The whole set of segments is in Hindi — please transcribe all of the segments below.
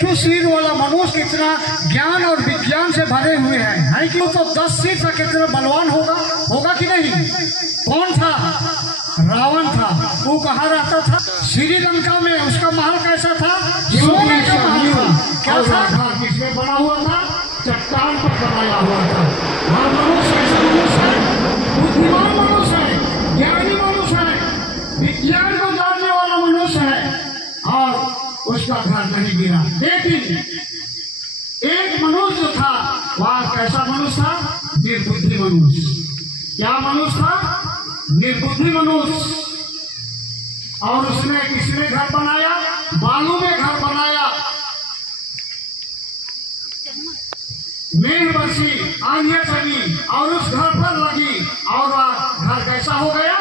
ठो सिर वाला मनुष्य कितना ज्ञान और विज्ञान से भरे हुए हैं कि तो 10 सिर का कितना बलवान होगा कि नहीं? कौन था? रावण था। वो कहाँ रहता था? श्रीलंका में। उसका महल कैसा था? सोने का महल था। क्या था? किसमें बना हुआ था? चट्टान पर बनाया हुआ था। वह मनुष्य कैसा मनुष्य है? बुद्धिमान मनुष्य है, ज्ञानी मनुष्य है, विज्ञान को जानने वाला मनुष्य है, और उसका घर नहीं गिरा। लेकिन एक मनुष्य जो था वह कैसा मनुष्य था? निर्बुद्धि मनुष्य। क्या मनुष्य था? निर्बुद्धि मनुष्य। और उसने किसने घर बनाया? बालू में घर बनाया। मेघ बरसी, आंधियां चली और उस घर पर लगी, और वह घर कैसा हो गया?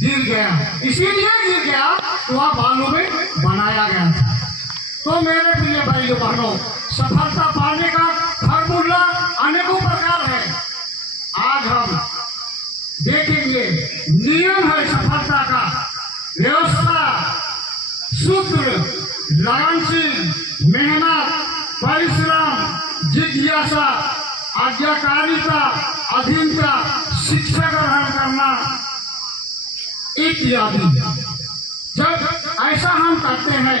गिर गया। इसीलिए गिर गया तो वह बालू में बनाया गया था। तो मेरे प्रिय भाइयों बहनों, सफलता पाने का फार्मूला अनेकों प्रकार है। आज हम देखेंगे नियम है सफलता का, व्यवस्था, सूत्र, लगनशील, मेहनत, परिश्रम, जिज्ञासा, आज्ञाकारिता, अधीनता, शिक्षा ग्रहण करना इत्यादि। जब ऐसा हम करते हैं,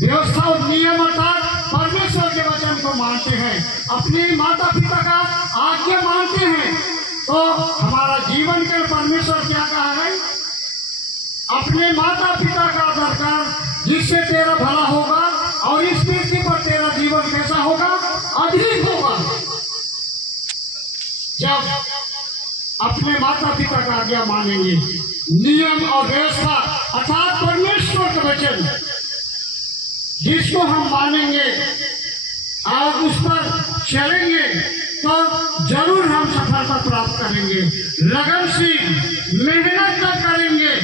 व्यवस्था और नियम अर्थात परमेश्वर के वचन को मानते हैं, अपने माता पिता का आज्ञा मानते हैं, तो हमारा जीवन के परमेश्वर क्या कहा है? अपने माता पिता का आदर कर, जिससे तेरा भला होगा और इस पृथ्वी पर तेरा जीवन कैसा होगा? अधिक होगा। जब अपने माता पिता का आज्ञा मानेंगे, नियम और व्यवस्था अर्थात परमेश्वर का वचन जिसको हम मानेंगे और उस पर चलेंगे, तो जरूर हम सफलता प्राप्त करेंगे। लगनशील मेहनत तक करेंगे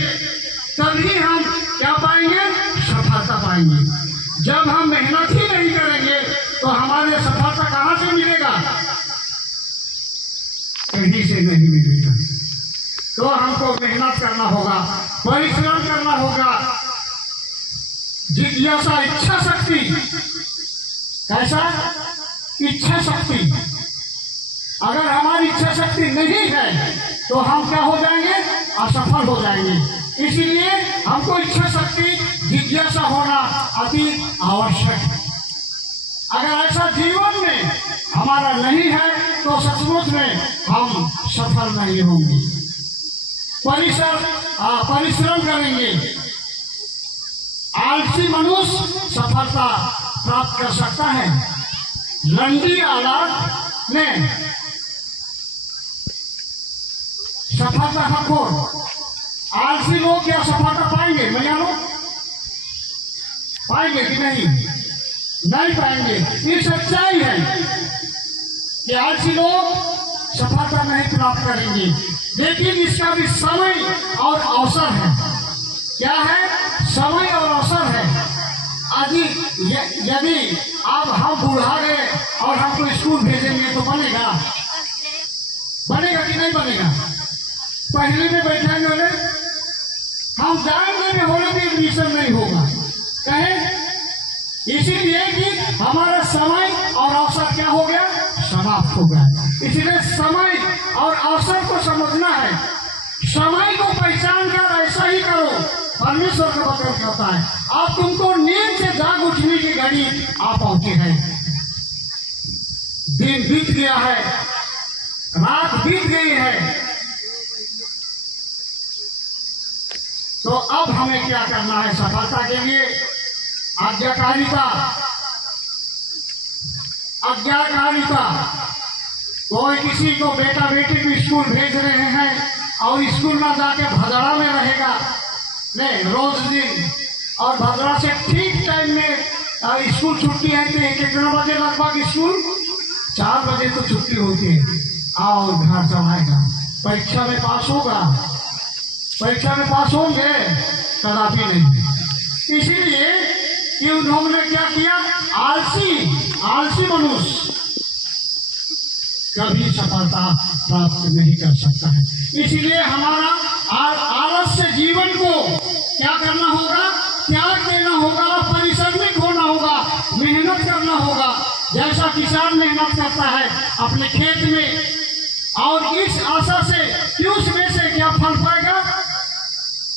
तभी हम क्या पाएंगे? सफलता पाएंगे। जब हम मेहनत ही नहीं करेंगे तो हमारे सफलता कहाँ से मिलेगा? कहीं से नहीं मिलेगा। तो हमको मेहनत करना होगा, परिश्रम करना होगा, जिज्ञासा, इच्छा शक्ति। कैसा? इच्छा शक्ति। अगर हमारी इच्छा शक्ति नहीं है तो हम क्या हो जाएंगे? असफल हो जाएंगे। इसलिए हमको इच्छा शक्ति, जिज्ञासा होना अति आवश्यक है। अगर ऐसा जीवन में हमारा नहीं है तो सचमुच में हम सफल नहीं होंगे। परिश्रम करेंगे। आलसी मनुष्य सफलता प्राप्त कर सकता है। लंडी औलाद में सफलता का खोज। आलसी लोग क्या सफलता पाएंगे? भैया लोग पाएंगे कि नहीं? नहीं पाएंगे। ये सच्चाई है कि आलसी लोग सफलता नहीं प्राप्त करेंगे। लेकिन इसका भी समय और अवसर है। क्या है? समय और अवसर है। यदि अब हम बुढ़ा गए और हमको स्कूल भेजेंगे तो बनेगा? बनेगा कि नहीं बनेगा? पहले में बैठाएंगे बोले हम जाएंगे में बोले भी एडमिशन नहीं होगा। कहे इसीलिए कि हमारा समय और अवसर क्या हो गया? समाप्त हो गया। इसलिए समय और अवसर को समझना है। समय को पहचान कर ऐसा ही करो। परमेश्वर का वचन कहता है अब तुमको नींद से जाग उठने की घड़ी आ पहुंची है। दिन बीत गया है, रात बीत गई है, तो अब हमें क्या करना है सफलता के लिए? आज्ञाकारिता। आज्ञाकारिता। कोई किसी को बेटा बेटी को स्कूल भेज रहे हैं और स्कूल ना जाके भदड़ा में रहेगा, नहीं, रोज दिन, और भदड़ा से ठीक टाइम में स्कूल छुट्टी है तो कितना बजे लगभग स्कूल? 4 बजे तो छुट्टी होती है, और घर चलाएगा। परीक्षा में पास होगा? परीक्षा में पास होंगे? कदापि नहीं। इसीलिए कि उन्होंने क्या किया? आलसी मनुष्य कभी सफलता प्राप्त नहीं कर सकता है। इसलिए हमारा आलस्य जीवन को क्या करना होगा? त्याग देना होगा, परिश्रमिक होना होगा, मेहनत करना होगा, जैसा किसान मेहनत करता है अपने खेत में, और इस आशा से कि उसमें से क्या फल पाएगा,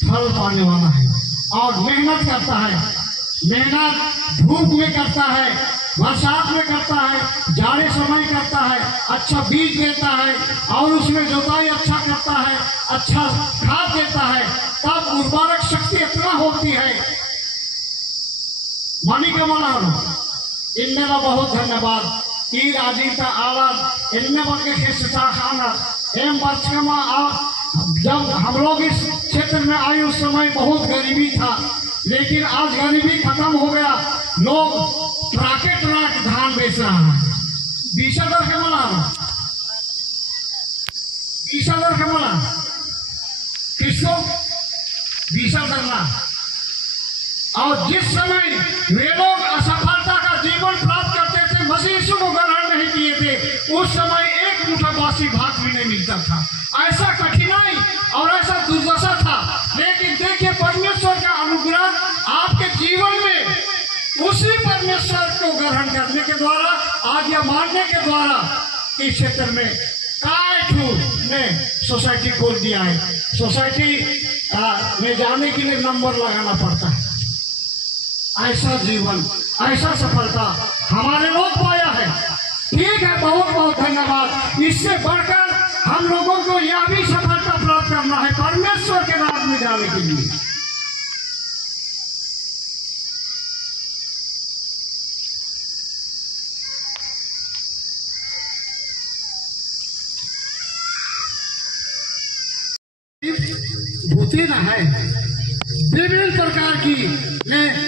फल पाने वाला है। और मेहनत करता है, मेहनत धूप में करता है, बरसात में करता है, जाड़े समय करता है, अच्छा बीज देता है और उसमें जुताई अच्छा करता है, अच्छा खाद देता है, तब उर्वरक शक्ति इतना होती है। मानी कमला इनमें बहुत धन्यवाद ई राजीता आवाज इनमें बल्कि हिस्सा खाना एम बचकमा। जब हम लोग इस क्षेत्र में आए उस समय बहुत गरीबी था, लेकिन आज गरीबी खत्म हो गया। लोग ट्राके ट्राक धान बेच रहा है। 20,000 के मला 20,000 के मला किसको 20,000 ना। और जिस समय वे लोग असफलता का जीवन प्राप्त करते थे, मसीह यीशु को ग्रहण नहीं किए थे, उस समय एक मुठा बासी भात भी नहीं मिलता था। ऐसा कठिनाई और ऐसा दुर्दशा था, लेकिन देखिए परमेश्वर का अनुग्रह आपके जीवन में, उसी परमेश्वर को ग्रहण करने के द्वारा, आज्ञा मानने के द्वारा इस क्षेत्र में कायठू ने सोसाइटी खोल दिया है। सोसाइटी में जाने के लिए नंबर लगाना पड़ता है। ऐसा जीवन, ऐसा सफलता हमारे लोग पाया है। ठीक है, बहुत बहुत धन्यवाद। इससे बढ़कर हम लोगों को यह भी सफलता प्राप्त करना है परमेश्वर के राज में जाने के लिए। भूते न है, विभिन्न प्रकार की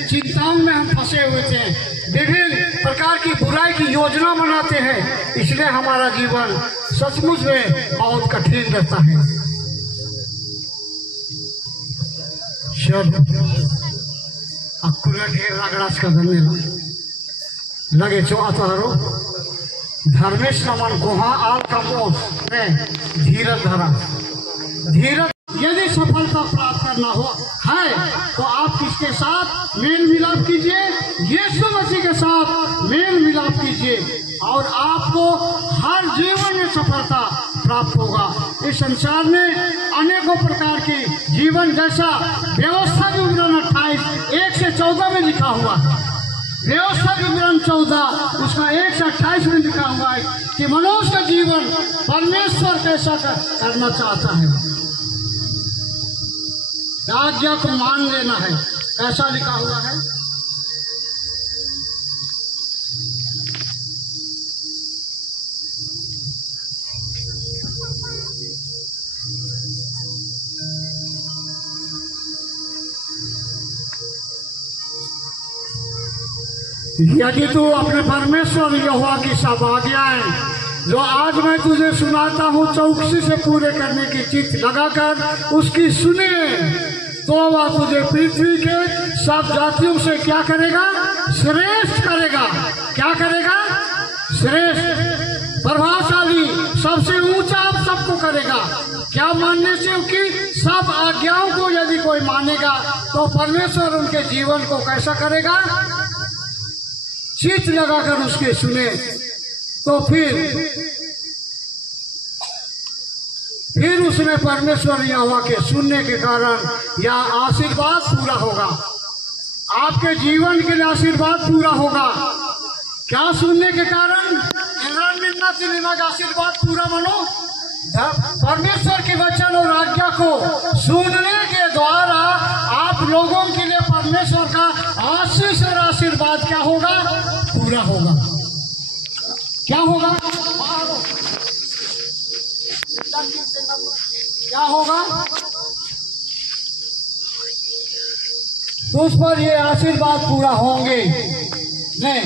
चिंताओं में हम फंसे हुए थे, विभिन्न प्रकार की बुराई की योजना बनाते हैं, इसलिए हमारा जीवन सचमुच में बहुत कठिन रहता है। लगे चौथारो धर्मेश नमन गुहा आल कमोस में धीरज धरा। धीरज यदि सफलता प्राप्त करना हो है तो आप किसके साथ मेल मिलाप कीजिए, यीशु मसीह के साथ मेल मिलाप कीजिए और आपको हर जीवन में सफलता प्राप्त होगा। इस संसार में अनेकों प्रकार के जीवन, जैसा व्यवस्था विवरण 28 1 से 14 में लिखा हुआ है। व्यवस्था विवरण 14 उसका 1 से 28 में लिखा हुआ है कि मनुष्य का जीवन परमेश्वर कैसा करना चाहता है, आज्ञा को मान लेना है, ऐसा लिखा हुआ है। यदि तू अपने परमेश्वर यहोवा की सब आज्ञाएं जो आज मैं तुझे सुनाता हूँ चौकसी से पूरे करने की चित्त लगाकर उसकी सुने, तो वह तुझे पृथ्वी के सब जातियों से क्या करेगा, श्रेष्ठ करेगा। क्या करेगा, श्रेष्ठ, प्रभावशाली, सबसे ऊंचा आप सबको करेगा। क्या मानने से कि सब आज्ञाओं को यदि कोई मानेगा तो परमेश्वर उनके जीवन को कैसा करेगा, चित्त लगाकर उसके सुने, तो फिर उसमें परमेश्वर यहोवा के सुनने के कारण यह आशीर्वाद पूरा होगा। आपके जीवन के लिए आशीर्वाद पूरा होगा। क्या सुनने के कारण, आशीर्वाद पूरा मानो, परमेश्वर के वचन और आज्ञा को सुनने के द्वारा आप लोगों के लिए परमेश्वर का आशीष और आशीर्वाद क्या होगा, पूरा होगा। क्या होगा, क्या होगा, तो उस पर ये आशीर्वाद पूरा होंगे। नहीं,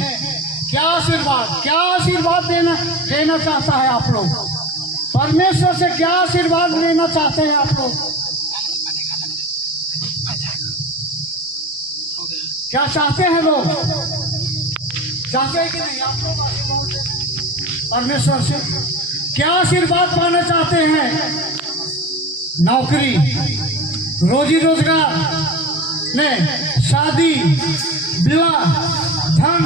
क्या आशीर्वाद देना चाहता है आप लोग, परमेश्वर से क्या आशीर्वाद लेना चाहते हैं आप लोग, क्या चाहते हैं लोग, चाहते हैं कि नहीं आप लोग आशीर्वाद परमेश्वर से? क्या आशीर्वाद पाना चाहते हैं, नौकरी, रोजी रोजगार, ने शादी, विवाह, धन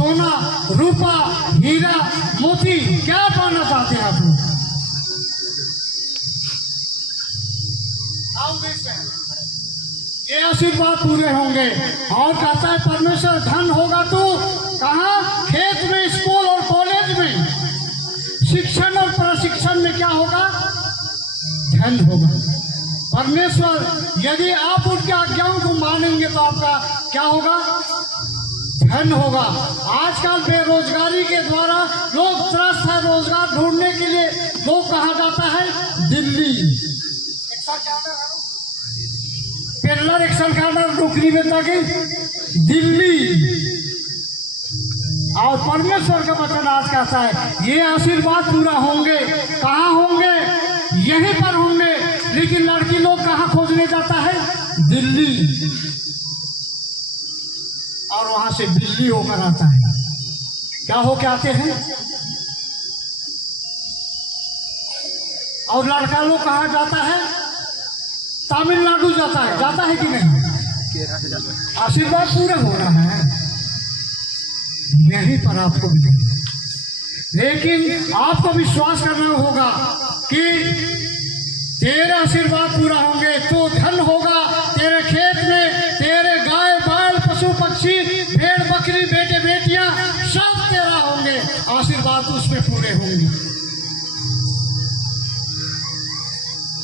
सोना, रूपा, हीरा, मोती क्या पाना चाहते हैं आप लोग? ये आशीर्वाद पूरे होंगे। और कहता है परमेश्वर धन होगा तो कहाँ? खेत में, स्कूल और कॉलेज में, शिक्षण और प्रशिक्षण में क्या होगा? धन होगा। परमेश्वर यदि आप उनकी आज्ञाओं को मानेंगे तो आपका क्या होगा? धन होगा। आजकल बेरोजगारी के द्वारा लोग त्रस्त है, रोजगार ढूंढने के लिए लोग कहा जाता है दिल्ली। पेरलर एक सरकार नौकरी में था कि दिल्ली। और परमेश्वर का वचन आज कहता है ये आशीर्वाद पूरा होंगे। कहाँ होंगे? यहीं पर होंगे। लेकिन लड़की लोग कहाँ खोजने जाता है? दिल्ली। और वहां से दिल्ली होकर आता है। क्या होकर आते हैं? और लड़का लोग कहाँ जाता है? तमिलनाडु जाता है। जाता है कि नहीं? आशीर्वाद पूरा हो रहा है, यहीं पर आपको मिलेगा। लेकिन आपको विश्वास करना होगा कि तेरे आशीर्वाद पूरा होंगे तो धन होगा तेरे खेत में, तेरे गाय बैल पशु पक्षी भेड़ बकरी बेटे बेटियां सब तेरा होंगे। आशीर्वाद उसमें पूरे होंगे।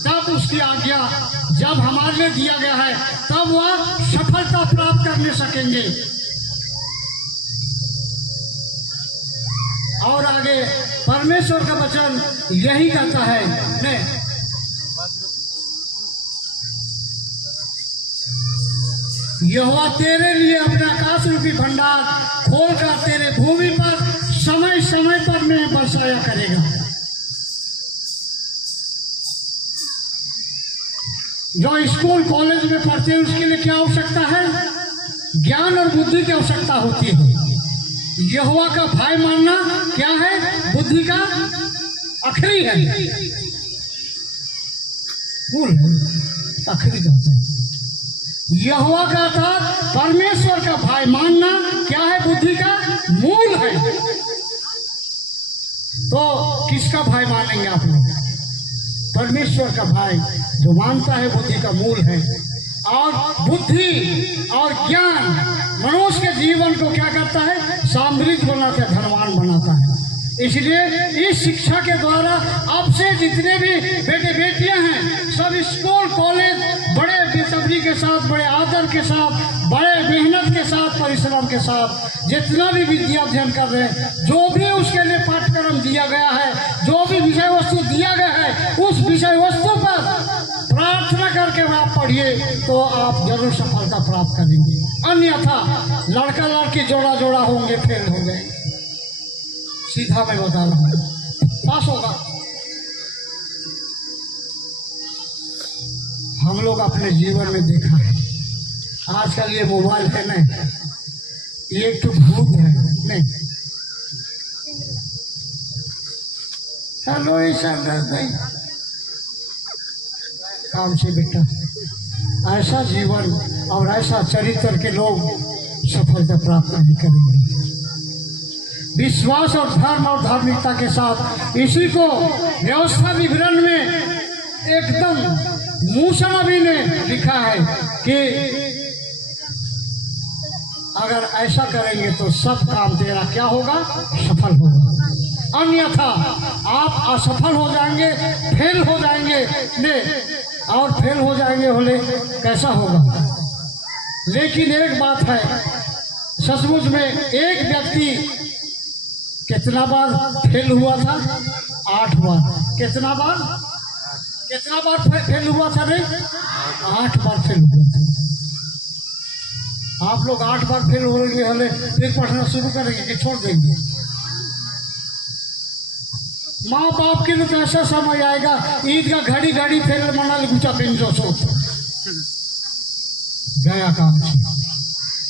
तब उसकी आज्ञा जब हमारे लिए दिया गया है तब वह सफलता प्राप्त करने सकेंगे। और आगे परमेश्वर का वचन यही कहता है, नहीं यहोवा तेरे लिए अपना आकाश रूपी भंडार खोलकर तेरे भूमि पर समय समय पर में बरसाया करेगा। जो स्कूल कॉलेज में पढ़ते हैं उसके लिए क्या आवश्यकता है? ज्ञान और बुद्धि की आवश्यकता होती है। यहोवा का भय मानना क्या है? बुद्धि का आखिरी है। आखिरी जाता है। यहोवा का अर्थात परमेश्वर का भय मानना क्या है? बुद्धि का मूल है। तो किसका भय मानेंगे आप लोग? परमेश्वर का भय जो मानता है बुद्धि का मूल है। और बुद्धि और ज्ञान मनुष्य के जीवन को क्या करता है? समृद्ध बनाता है, धनवान बनाता है। इसलिए इस शिक्षा के द्वारा अब से जितने भी बेटे बेटियां हैं सब स्कूल कॉलेज बड़े बेसब्री के साथ, बड़े आदर के साथ, बड़े मेहनत के साथ, परिश्रम के साथ जितना भी विद्या अध्ययन कर रहे हैं, जो भी उसके लिए पाठ्यक्रम दिया गया है, जो भी विषय वस्तु दिया गया है, उस विषय वस्तु पर प्रार्थना करके आप पढ़िए तो आप जरूर सफलता प्राप्त करेंगे। अन्यथा लड़का लड़की जोड़ा जोड़ा होंगे, फेल हो गए। सीधा मैं बता रहा हूं, पास होगा। हम लोग अपने जीवन में देखा है, आजकल ये मोबाइल है नहीं, ये एक तो भूत है नहीं। हेलो ऐसा नहीं काम से बेटा, ऐसा जीवन और ऐसा चरित्र के लोग सफलता प्राप्त नहीं करेंगे। विश्वास और धर्म और धार्मिकता के साथ इसी को व्यवस्था विवरण में एकदम मूसा नबी ने लिखा है कि अगर ऐसा करेंगे तो सब काम तेरा क्या होगा? सफल होगा। अन्यथा आप असफल हो जाएंगे, फेल हो जाएंगे। ले और फेल हो जाएंगे होले कैसा होगा? लेकिन एक बात है, सचमुच में एक व्यक्ति कितना बार फेल हुआ था? 8 बार। कितना बार फेल हुआ था? नहीं, 8 बार फेल हुआ था। आप लोग 8 बार फेल हो रहे होले फिर पढ़ना शुरू करेंगे कि छोड़ देंगे? माँ बाप के लिए ऐसा समय आएगा, ईद का घड़ी घड़ी फेल मना गुचा पिंजो सोच गया काम से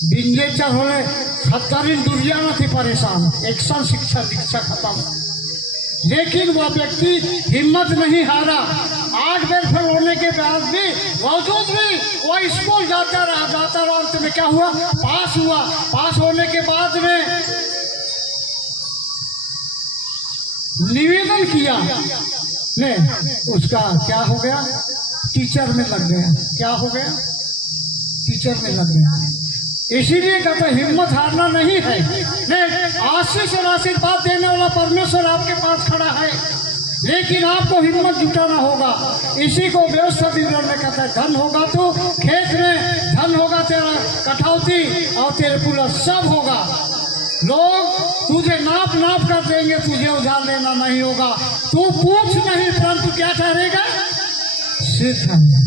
बिंजेचर होले 70 दिन दुनिया न थी परेशान, एक साल शिक्षा दीक्षा खत्म। लेकिन वह व्यक्ति हिम्मत नहीं हारा। 8 बार फेल होने के बाद भी बावजूद भी वह स्कूल जाता रहा। अंत में क्या हुआ? पास हुआ। पास होने के बाद में निवेदन किया ने, उसका क्या हो गया? टीचर में लग गया। क्या हो गया? टीचर में लग गया। इसीलिए कहते हिम्मत हारना नहीं है। नहीं, आशीष और आशीर्वाद देने वाला परमेश्वर आपके पास खड़ा है, लेकिन आपको हिम्मत जुटाना होगा। इसी को व्यवस्था विवरण में कहता है, धन होगा तो खेत में, धन होगा तेरा कटौती और तेरे पुल सब होगा। लोग तुझे नाप नाप कर देंगे, तुझे उधार लेना नहीं होगा। तू पूछ नहीं परंतु क्या ठहरेगा? सिर ठहरेगा।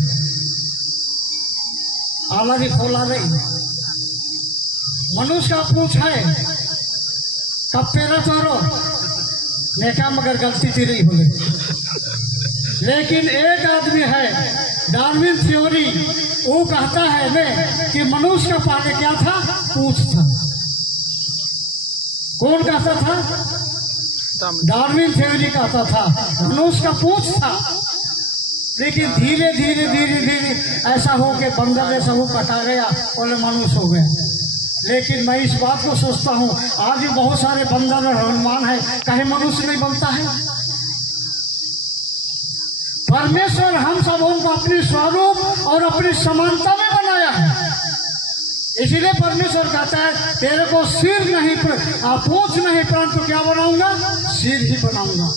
आला भी खोला नहीं। मनुष्य का पूछ है कब पेरा तोरो नेका, मगर गलती तेरी हो गई। लेकिन एक आदमी है, डार्विन थ्योरी, वो कहता है ने कि मनुष्य का पहले क्या था? पूछ था। कौन कहता था? डार्विन थ्योरी कहता था मनुष्य का पूछ था। लेकिन धीरे धीरे धीरे धीरे ऐसा हो के बंदर जैसा वो कटा गया और मनुष्य हो गया। लेकिन मैं इस बात को सोचता हूँ, आज भी बहुत सारे बंदर और हनुमान है, कहे मनुष्य नहीं बनता है? परमेश्वर हम सबों को अपने स्वरूप और अपनी समानता में बनाया है। इसीलिए परमेश्वर कहता है तेरे को सिर नहीं पूंछ नहीं परंतु क्या बनाऊंगा? सिर ही बनाऊंगा।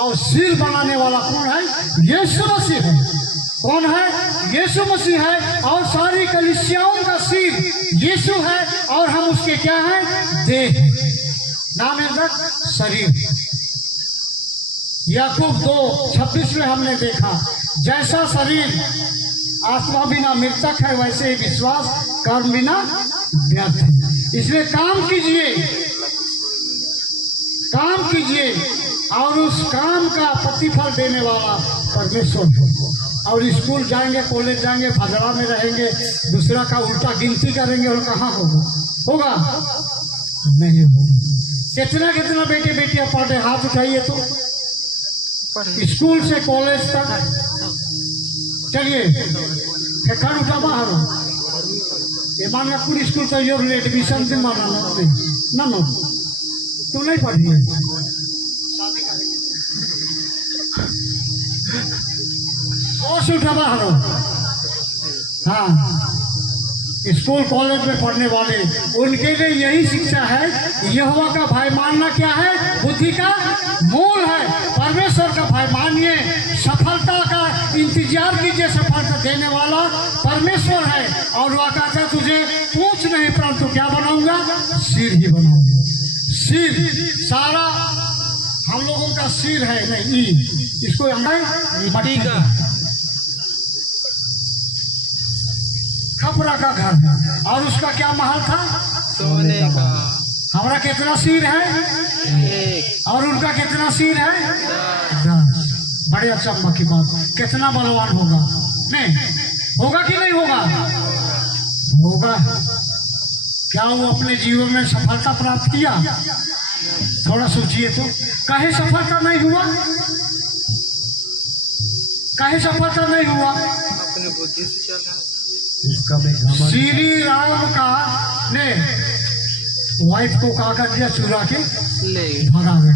और सिर बनाने वाला कौन है? यीशु मसीह है। कौन है? यीशु मसीह है। और सारी कलीसियाओं का सिर यीशु है और हम उसके क्या हैं? देह। नाम है शरीर। याकूब 2:26 में हमने देखा, जैसा शरीर आत्मा बिना मृतक है, वैसे ही विश्वास कर्म बिना व्यर्थ है। इसलिए काम कीजिए, काम कीजिए और उस काम का प्रतिफल देने वाला परमेश्वर है। और स्कूल जाएंगे, कॉलेज जाएंगे, भजड़ा में रहेंगे, दूसरा का उल्टा गिनती करेंगे और कहाँ होगा? होगा नहीं होगा। कितना कितना बेटे बेटियां पढ़े, हाथ उठाइए तो। स्कूल से कॉलेज तक चलिए, फेंकन उठा बाहर ये माना पूरी स्कूल का योर एडमिशन से माना ना नो तू नहीं पढ़ी है। उठा बाहर। हाँ, स्कूल कॉलेज में पढ़ने वाले उनके लिए यही शिक्षा है। यहोवा का भय मानना क्या है? बुद्धि का मूल है। परमेश्वर का भय मानिए, सफलता का इंतजार कीजिए। सफलता देने वाला परमेश्वर है। और वह कहता है तुझे पूछ नहीं परंतु क्या बनाऊंगा? सिर ही बनाऊंगा। सिर सारा हम लोगों का सिर है नहीं, इसको मट्टी का कपड़ा का घर है। और उसका क्या महल था? सोने का। हमारा कितना सिर है और उनका कितना सिर है? 10। बड़े अचंभा की बात। कितना बलवान होगा? नहीं होगा कि नहीं होगा? होगा। क्या वो अपने जीवन में सफलता प्राप्त किया? थोड़ा सोचिए तो। काहे सफलता नहीं हुआ? काहे सफलता नहीं हुआ? अपने बुद्धि से चल रहा। श्री राम का ने वाइफ को क्या कर दिया? चुरा के ले भगा गया।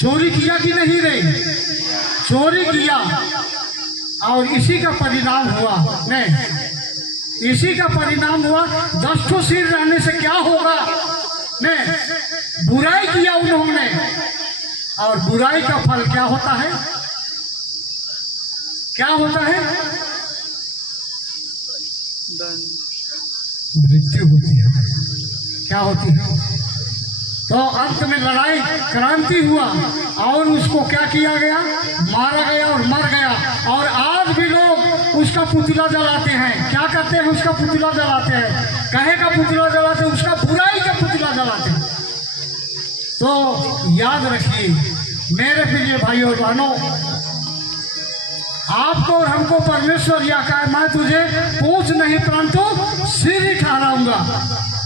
चोरी किया कि नहीं रे? चोरी किया। और इसी का परिणाम हुआ। नहीं, इसी का परिणाम हुआ। 10 ठो सिर रहने से क्या होगा? नहीं, बुराई किया उन्होंने। और बुराई का फल क्या होता है? क्या होता है? मृत्यु होती है। क्या होती है? तो अंत में लड़ाई क्रांति हुआ और उसको क्या किया गया? मारा गया और मर गया। और आज भी लोग उसका पुतला जलाते हैं। क्या करते हैं? उसका पुतला जलाते हैं। कहे का पुतला जलाते हैं? उसका बुराई का पुतला जलाते हैं। तो याद रखिए मेरे प्रिय भाइयों और बहनों, आपको और हमको परमेश्वर यह कहा, मैं तुझे पूछ नहीं परंतु सिर ही ठहराऊंगा।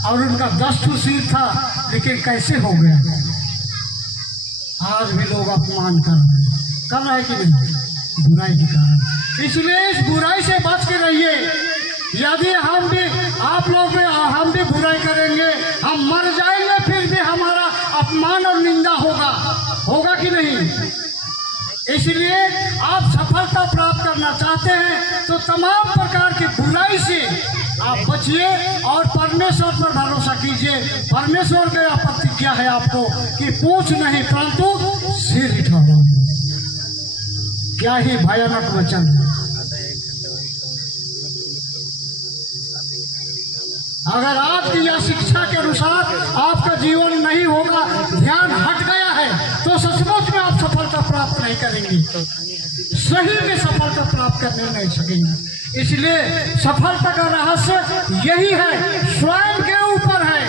और उनका 10 ठो सिर था, लेकिन कैसे हो गया? आज भी लोग अपमान कर रहे हैं कि नहीं? बुराई के कारण। इसलिए इस बुराई से बच के रहिए। यदि हम भी आप लोग भी हम भी बुराई करेंगे, हम मर जाएंगे, फिर भी हमारा अपमान और निंदा होगा। इसलिए आप सफलता प्राप्त करना चाहते हैं तो तमाम प्रकार की बुराई से आप बचिए और परमेश्वर पर भरोसा कीजिए। परमेश्वर का प्रतिज्ञा है आपको कि पूछ नहीं परंतु सिर उठाओ। क्या ही भयानक वचन। अगर आपकी यह शिक्षा के अनुसार आपका जीवन नहीं होगा, ध्यान हट गया है, तो सचमुच में आप सफलता प्राप्त नहीं करेंगे, सही में सफलता प्राप्त करने नहीं सकेंगे। इसलिए सफलता का रहस्य यही है, स्वयं के ऊपर है।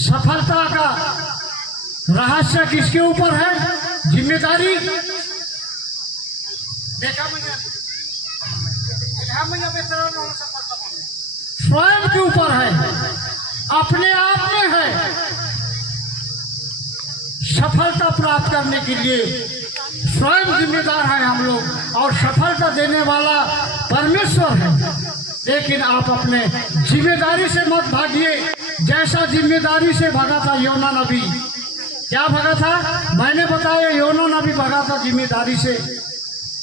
सफलता का रहस्य किसके ऊपर है? जिम्मेदारी देखा स्वयं के ऊपर है, अपने आप में है। सफलता प्राप्त करने के लिए स्वयं जिम्मेदार है हम लोग, और सफलता देने वाला परमेश्वर है। लेकिन आप अपने जिम्मेदारी से मत भागिए, जैसा जिम्मेदारी से भागा था योना नबी। क्या भागा था? मैंने बताया, योना नबी भागा था जिम्मेदारी से।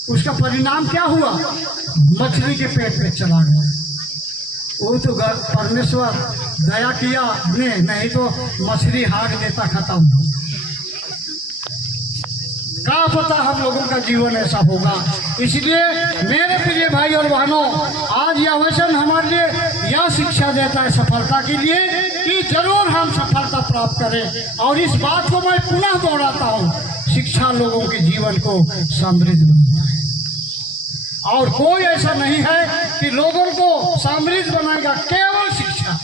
उसका परिणाम क्या हुआ? मछली के पेट में चला गया। वो तो परमेश्वर दया किया ने, नहीं तो मछली हार देता खत्म। क्या पता हम लोगों का जीवन ऐसा होगा। इसलिए मेरे प्रिय भाई और बहनों, आज यह वचन हमारे लिए यह शिक्षा देता है सफलता के लिए कि जरूर हम सफलता प्राप्त करें। और इस बात को मैं पुनः दोहराता हूँ, शिक्षा लोगों के जीवन को समृद्ध बनाता है, और कोई ऐसा नहीं है कि लोगों को समृद्ध बनाएगा, केवल शिक्षा।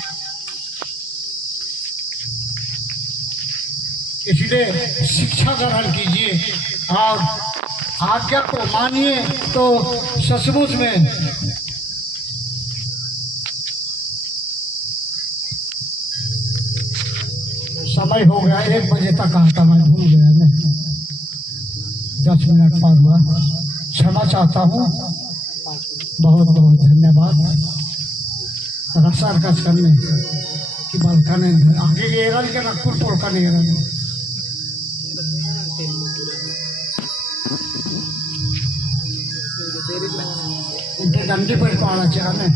इसलिए शिक्षा ग्रहण कीजिए और आज्ञा को मानिए, तो सचमुच में समय हो गया। 1 बजे तक कहा था, मैं भूल गया ना, 10 मिनट पार हुआ। क्षमा चाहता हूँ, बहुत बहुत धन्यवाद। रसार कच करने की बात करने आगे के नागपुर पोड़ करने डंडी पर पाना चाहने।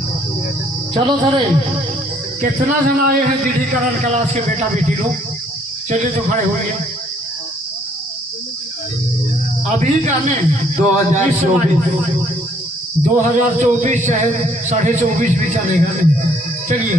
चलो धरे, कितना जन आए हैं दृढ़ीकरण क्लास के बेटा बेटी लोग? चलिए तो खड़े हुए। अभी गाने 2024 चाहे 24.5 भी चलेगा। चलिए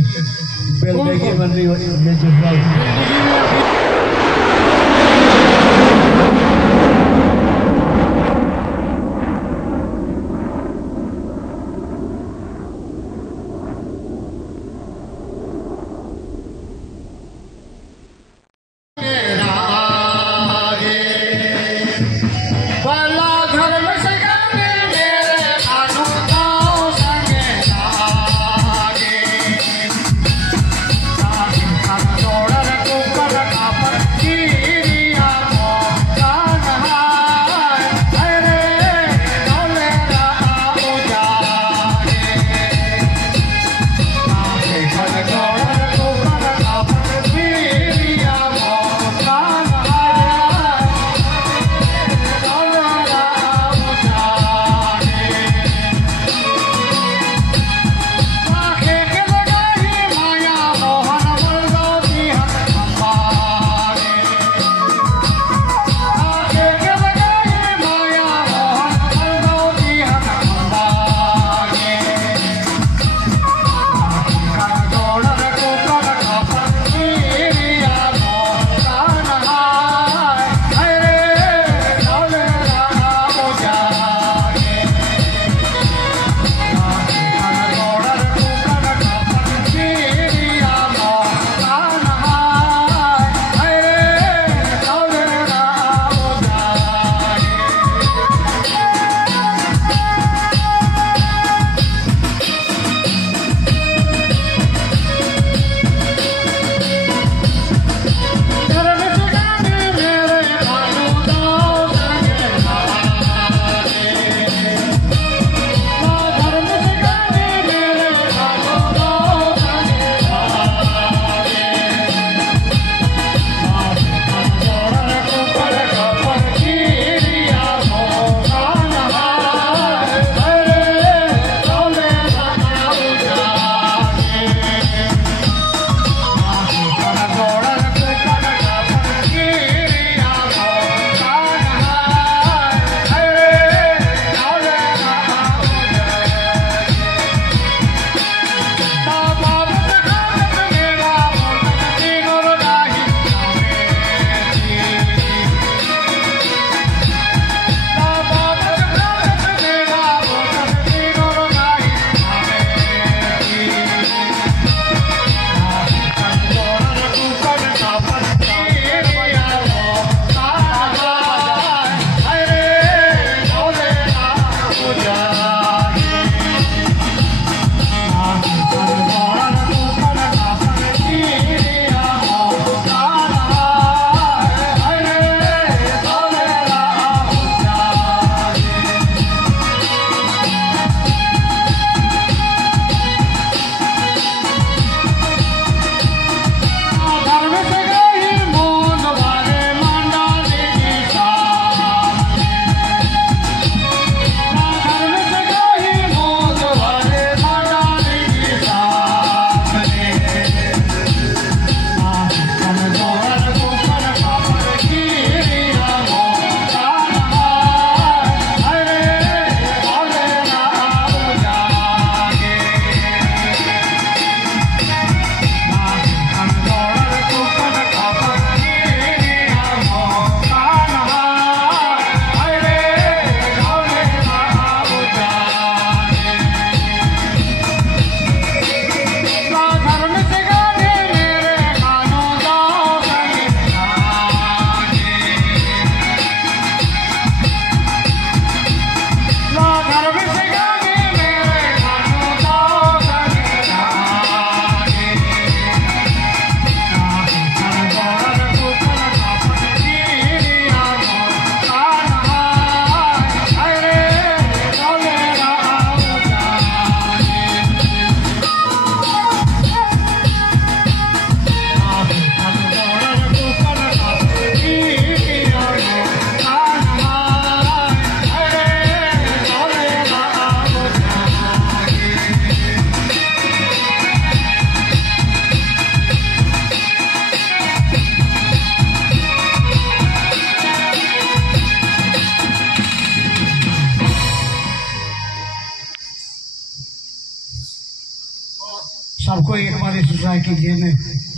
सबको एक बार सुसाई कीजिए मैं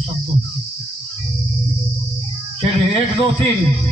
सबको। चलिए 1 2 3।